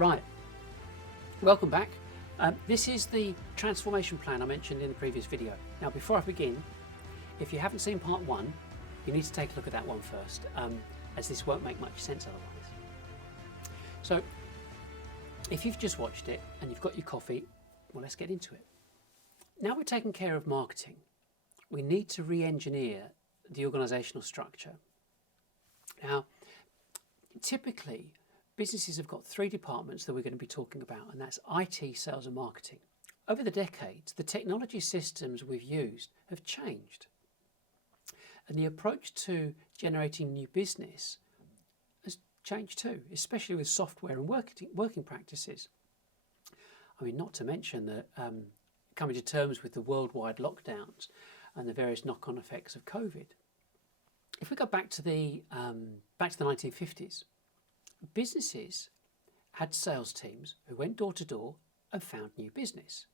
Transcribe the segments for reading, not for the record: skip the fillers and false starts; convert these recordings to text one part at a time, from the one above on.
Right, welcome back. This is the transformation plan I mentioned in the previous video. Now, before I begin, if you haven't seen part one, you need to take a look at that one first, as this won't make much sense otherwise. So, if you've just watched it and you've got your coffee, well, let's get into it. Now we're taking care of marketing, we need to re-engineer the organisational structure. Now, typically, businesses have got three departments that we're going to be talking about, and that's IT, sales and marketing. Over the decades, the technology systems we've used have changed. And the approach to generating new business has changed too, especially with software and working practices. I mean, not to mention that coming to terms with the worldwide lockdowns and the various knock-on effects of COVID. If we go back to the 1950s, businesses had sales teams who went door to door and found new business.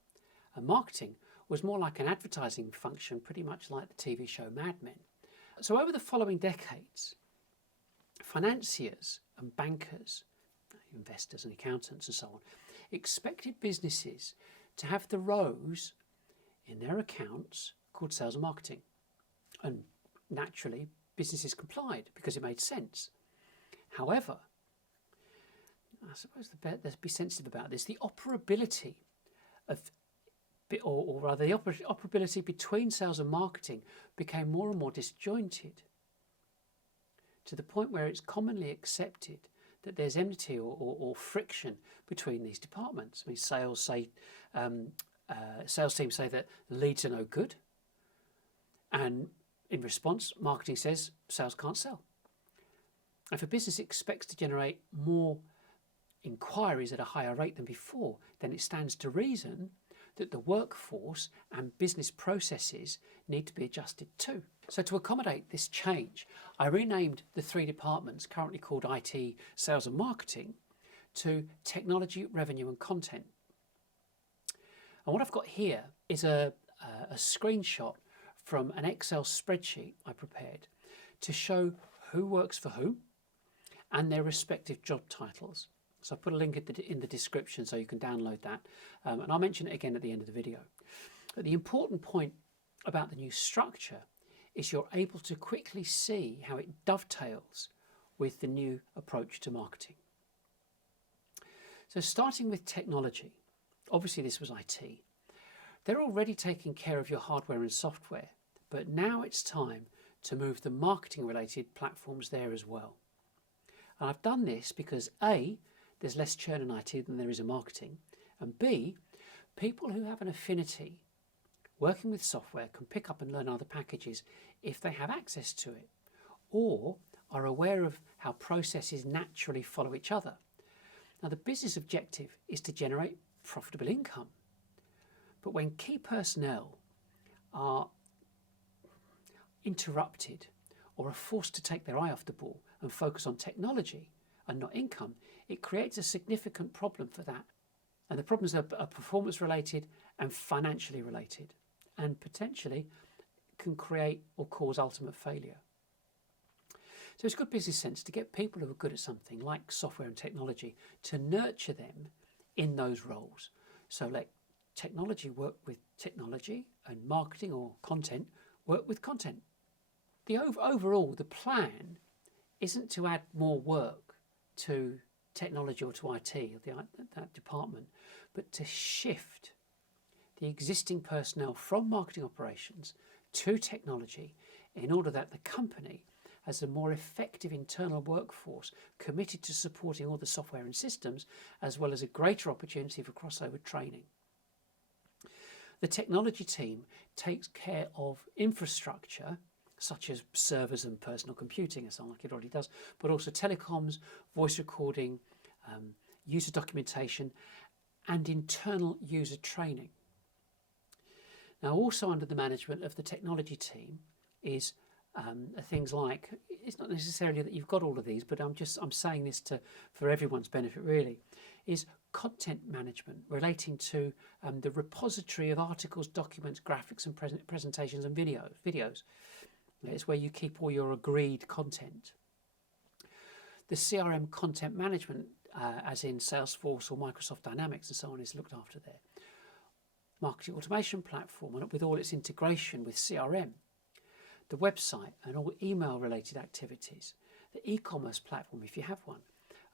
And marketing was more like an advertising function, pretty much like the TV show Mad Men. So over the following decades, financiers and bankers, investors and accountants and so on, expected businesses to have the rows in their accounts called sales and marketing. And naturally, businesses complied because it made sense. However, I suppose let's be sensitive about this. The operability of, or rather the operability between sales and marketing became more and more disjointed, to the point where it's commonly accepted that there's enmity or friction between these departments. I mean, sales teams say that leads are no good, and in response, marketing says sales can't sell. If a business expects to generate more inquiries at a higher rate than before, then it stands to reason that the workforce and business processes need to be adjusted too. So to accommodate this change, I renamed the three departments, currently called IT, sales and marketing, to technology, revenue and content. And what I've got here is a screenshot from an Excel spreadsheet I prepared to show who works for whom and their respective job titles. So I put a link in the description so you can download that, and I'll mention it again at the end of the video. But the important point about the new structure is you're able to quickly see how it dovetails with the new approach to marketing. So starting with technology, obviously this was IT. They're already taking care of your hardware and software, but now it's time to move the marketing related platforms there as well. And I've done this because A, there's less churn in IT than there is in marketing, and B, people who have an affinity working with software can pick up and learn other packages if they have access to it, or are aware of how processes naturally follow each other. Now, the business objective is to generate profitable income, but when key personnel are interrupted or are forced to take their eye off the ball and focus on technology and not income, it creates a significant problem for that. And the problems are performance related and financially related, and potentially can create or cause ultimate failure. So it's good business sense to get people who are good at something like software and technology to nurture them in those roles. So let technology work with technology and marketing or content work with content. Overall, the plan isn't to add more work to technology or to IT or that department, but to shift the existing personnel from marketing operations to technology in order that the company has a more effective internal workforce committed to supporting all the software and systems, as well as a greater opportunity for crossover training. The technology team takes care of infrastructure such as servers and personal computing, it sounds like it already does, but also telecoms, voice recording, user documentation, and internal user training. Now, also under the management of the technology team is things like, it's not necessarily that you've got all of these, but I'm saying this for everyone's benefit really, is content management relating to the repository of articles, documents, graphics and presentations and videos. It's where you keep all your agreed content. The CRM content management as in Salesforce or Microsoft Dynamics and so on, is looked after there. Marketing automation platform with all its integration with CRM, the website and all email related activities, the e-commerce platform if you have one,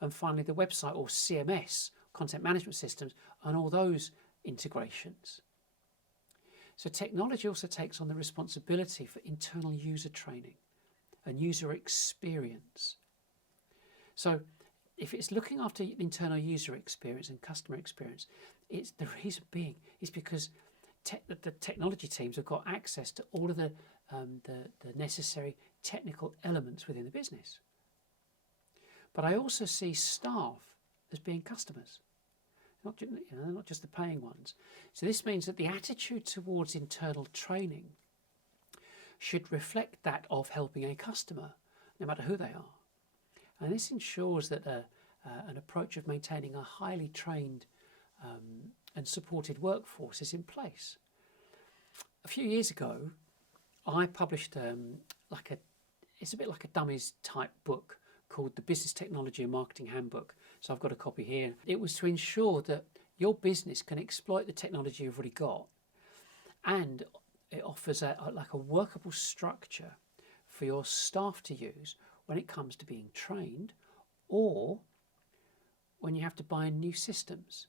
and finally the website or CMS, content management systems, and all those integrations. So technology also takes on the responsibility for internal user training and user experience. So if it's looking after internal user experience and customer experience, it's the reason being is because the technology teams have got access to all of the necessary technical elements within the business. But I also see staff as being customers, not just the paying ones. So this means that the attitude towards internal training should reflect that of helping a customer, no matter who they are. And this ensures that an approach of maintaining a highly trained and supported workforce is in place. A few years ago, I published it's a bit like a dummies type book called the Business Technology and Marketing Handbook. So I've got a copy here. It was to ensure that your business can exploit the technology you've already got, and it offers a workable structure for your staff to use when it comes to being trained or when you have to buy new systems.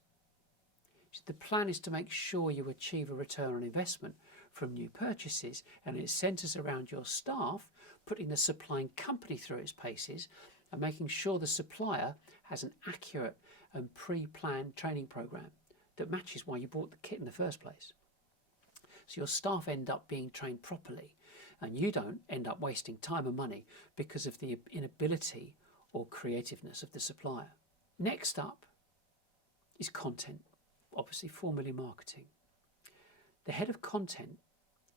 So the plan is to make sure you achieve a return on investment from new purchases, and it centres around your staff putting the supplying company through its paces and making sure the supplier has an accurate and pre-planned training program that matches why you bought the kit in the first place. So your staff end up being trained properly and you don't end up wasting time and money because of the inability or creativeness of the supplier. Next up is content, obviously formerly marketing. The head of content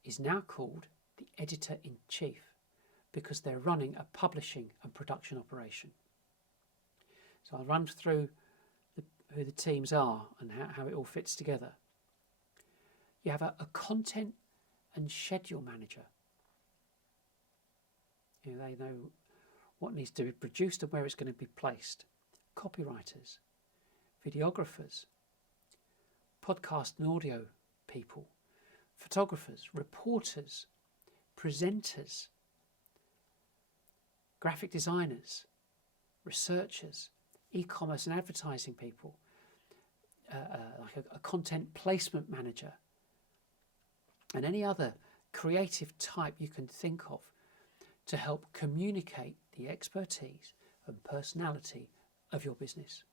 is now called the editor-in-chief because they're running a publishing and production operation. So I'll run through who the teams are and how it all fits together. You have a content and schedule manager. They know what needs to be produced and where it's going to be placed. Copywriters, videographers, podcast and audio people, photographers, reporters, presenters, graphic designers, researchers, e-commerce and advertising people, like a content placement manager, and any other creative type you can think of to help communicate the expertise and personality of your business.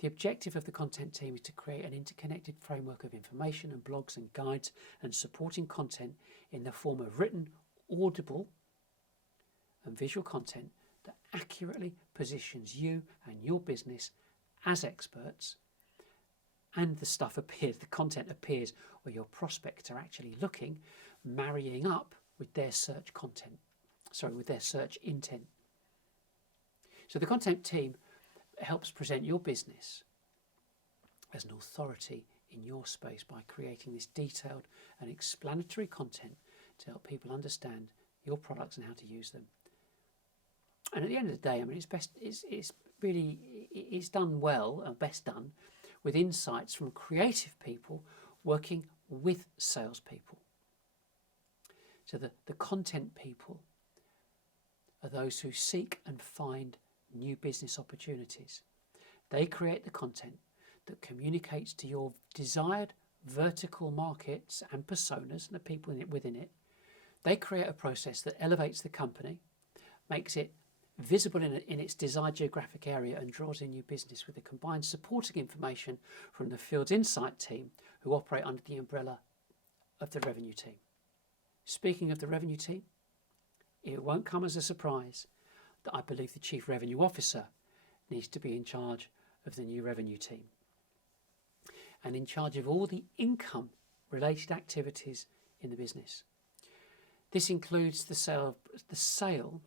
The objective of the content team is to create an interconnected framework of information and blogs and guides and supporting content in the form of written, audible and visual content that accurately positions you and your business as experts, and the content appears where your prospects are actually looking, marrying up with their search intent. So the content team helps present your business as an authority in your space by creating this detailed and explanatory content to help people understand your products and how to use them. And at the end of the day, I mean, it's done well and best done with insights from creative people working with salespeople. So the content people are those who seek and find new business opportunities. They create the content that communicates to your desired vertical markets and personas and the people within it. They create a process that elevates the company, makes it visible in its desired geographic area, and draws in new business with the combined supporting information from the field's insight team who operate under the umbrella of the revenue team. Speaking of the revenue team, it won't come as a surprise that I believe the Chief Revenue Officer needs to be in charge of the new revenue team and in charge of all the income related activities in the business. This includes the sale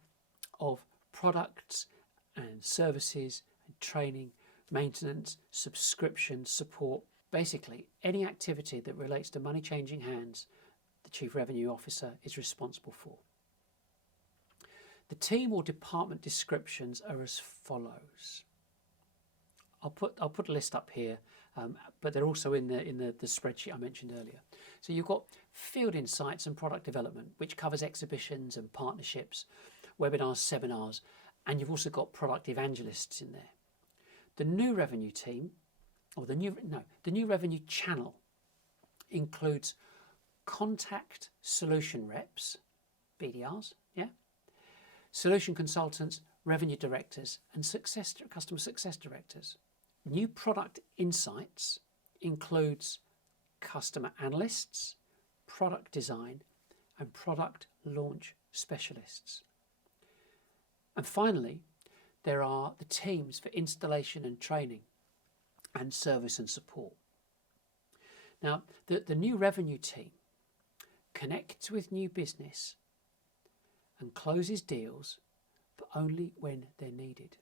of products and services and training, maintenance, subscription, support, basically any activity that relates to money changing hands, the Chief Revenue Officer is responsible for. The team or department descriptions are as follows. I'll put a list up here, but they're also in the spreadsheet I mentioned earlier. So you've got field insights and product development, which covers exhibitions and partnerships, webinars, seminars, and you've also got product evangelists in there. The new revenue team, or the new revenue channel, includes contact solution reps, BDRs, yeah, solution consultants, revenue directors, and customer success directors. New product insights includes customer analysts, product design, and product launch specialists. And finally, there are the teams for installation and training and service and support. Now, the new revenue team connects with new business and closes deals, but only when they're needed.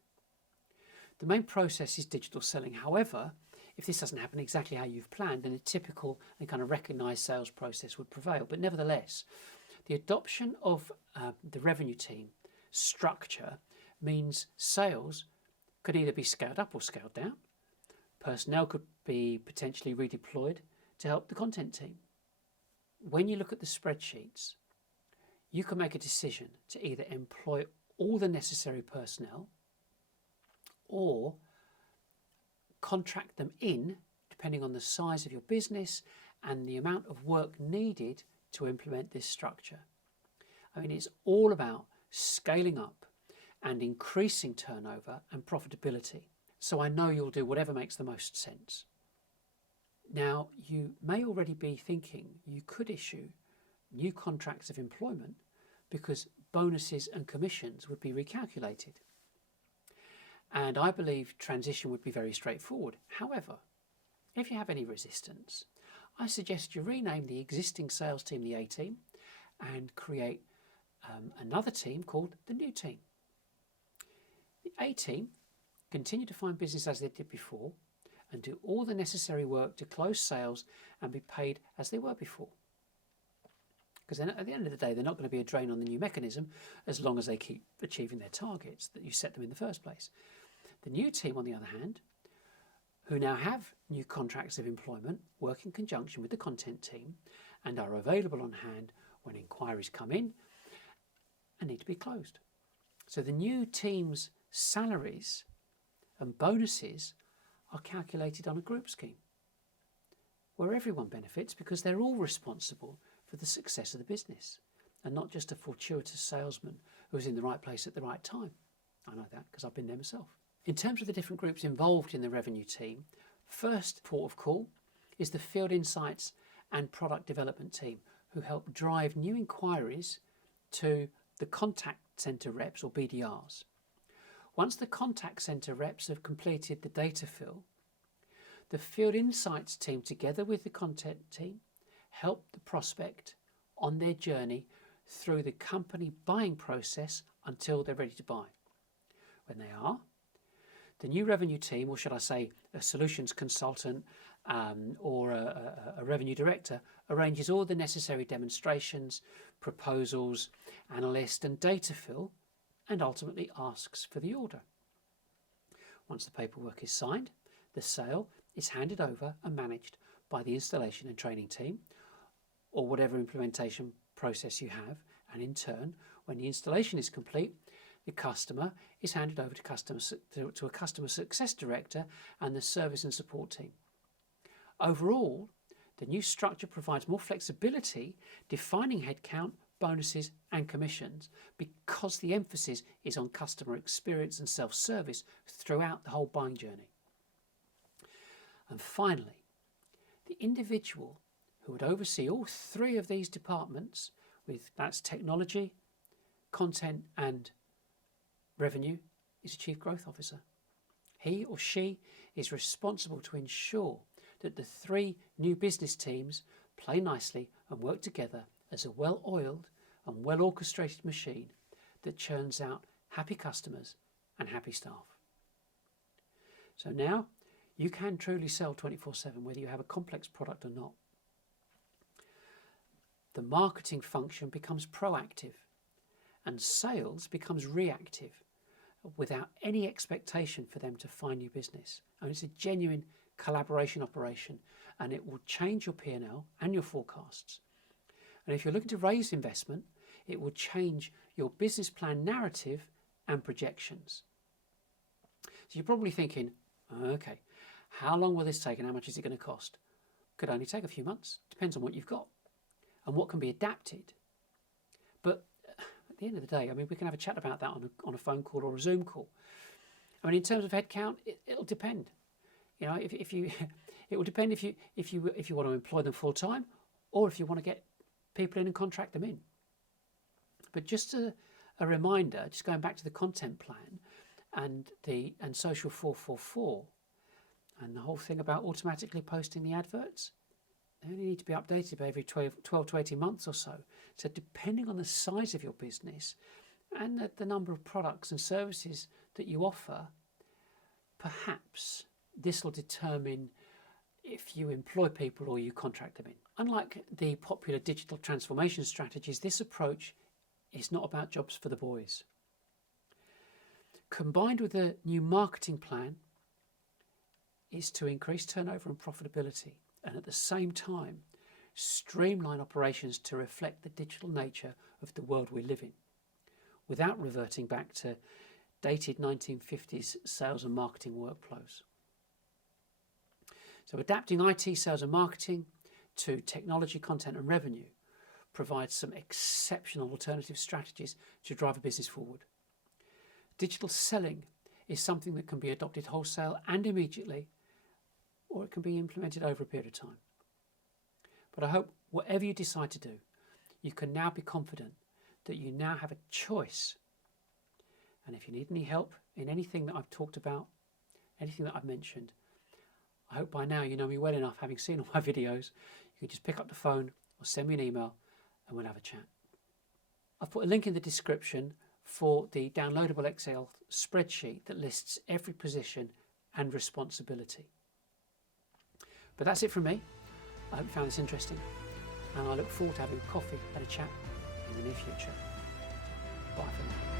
The main process is digital selling. However, if this doesn't happen exactly how you've planned, then a typical and kind of recognised sales process would prevail. But nevertheless, the adoption of the revenue team structure means sales could either be scaled up or scaled down. Personnel could be potentially redeployed to help the content team. When you look at the spreadsheets, you can make a decision to either employ all the necessary personnel or contract them in, depending on the size of your business and the amount of work needed to implement this structure. I mean, it's all about scaling up and increasing turnover and profitability. So I know you'll do whatever makes the most sense. Now, you may already be thinking you could issue new contracts of employment because bonuses and commissions would be recalculated. And I believe transition would be very straightforward. However, if you have any resistance, I suggest you rename the existing sales team the A team and create another team called the new team. The A team continue to find business as they did before and do all the necessary work to close sales and be paid as they were before. Because then at the end of the day, they're not going to be a drain on the new mechanism as long as they keep achieving their targets that you set them in the first place. The new team, on the other hand, who now have new contracts of employment, work in conjunction with the content team and are available on hand when inquiries come in and need to be closed. So the new team's salaries and bonuses are calculated on a group scheme where everyone benefits because they're all responsible for the success of the business and not just a fortuitous salesman who's in the right place at the right time. I know that because I've been there myself. In terms of the different groups involved in the revenue team, first port of call is the field insights and product development team who help drive new inquiries to the contact centre reps or BDRs. Once the contact centre reps have completed the data fill, the field insights team together with the content team help the prospect on their journey through the company buying process until they're ready to buy. When they are, the new revenue team, or should I say a solutions consultant or a revenue director, arranges all the necessary demonstrations, proposals, analyst and data fill, and ultimately asks for the order. Once the paperwork is signed, the sale is handed over and managed by the installation and training team, or whatever implementation process you have, and in turn, when the installation is complete, the customer is handed over to a customer success director and the service and support team. Overall, the new structure provides more flexibility, defining headcount, bonuses and commissions because the emphasis is on customer experience and self-service throughout the whole buying journey. And finally, the individual who would oversee all three of these departments, that's technology, content and revenue, is a Chief Growth Officer. He or she is responsible to ensure that the three new business teams play nicely and work together as a well-oiled and well-orchestrated machine that churns out happy customers and happy staff. So now you can truly sell 24/7 whether you have a complex product or not. The marketing function becomes proactive and sales becomes reactive without any expectation for them to find new business. And it's a genuine collaboration operation, and it will change your P&L and your forecasts. And if you're looking to raise investment, it will change your business plan narrative and projections. So you're probably thinking, okay, how long will this take and how much is it going to cost? Could only take a few months. Depends on what you've got and what can be adapted. But at the end of the day, I mean, we can have a chat about that on a phone call or a Zoom call. I mean, in terms of headcount, it'll depend. You know, if you, it will depend if you want to employ them full time, or if you want to get people in and contract them in. But just a reminder, just going back to the content plan and Social 444, and the whole thing about automatically posting the adverts, they only need to be updated by every 12 to 18 months or so. So depending on the size of your business and the number of products and services that you offer, perhaps this will determine if you employ people or you contract them in. Unlike the popular digital transformation strategies, this approach is not about jobs for the boys. Combined with a new marketing plan is to increase turnover and profitability, and at the same time streamline operations to reflect the digital nature of the world we live in, without reverting back to dated 1950s sales and marketing workflows. So adapting IT sales and marketing to technology, content and revenue provides some exceptional alternative strategies to drive a business forward. Digital selling is something that can be adopted wholesale and immediately, or it can be implemented over a period of time. But I hope whatever you decide to do, you can now be confident that you now have a choice. And if you need any help in anything that I've talked about, anything that I've mentioned, I hope by now you know me well enough, having seen all my videos, you can just pick up the phone or send me an email and we'll have a chat. I've put a link in the description for the downloadable Excel spreadsheet that lists every position and responsibility. But that's it from me. I hope you found this interesting, and I look forward to having a coffee and a chat in the near future. Bye for now.